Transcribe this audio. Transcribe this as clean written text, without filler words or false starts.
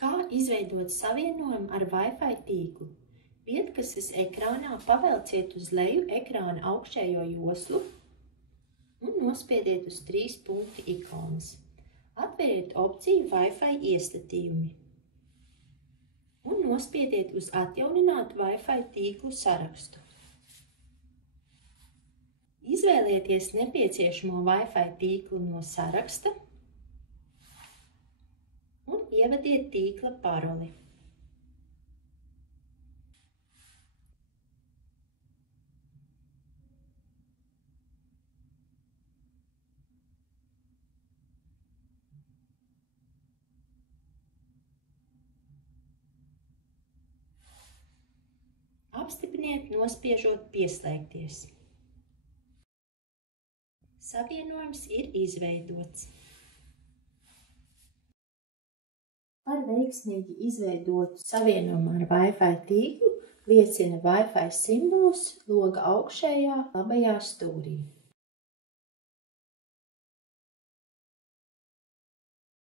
Kā izveidot savienojumu ar Wi-Fi tīklu? Vietkases ekrānā pavelciet uz leju ekrāna augšējo joslu un nospiediet uz 3 punkti ikonas. Atveriet opciju Wi-Fi iestatījumi un nospiediet uz atjauninātu Wi-Fi tīklu sarakstu. Izvēlieties nepieciešamo Wi-Fi tīklu no saraksta un ievadiet tīkla paroli. Apstipriniet, nospiežot pieslēgties. Savienojums ir izveidots. Par veiksmīgi izveidotu savienojumu ar Wi-Fi tīklu liecina Wi-Fi simbols loga augšējā labajā stūrī.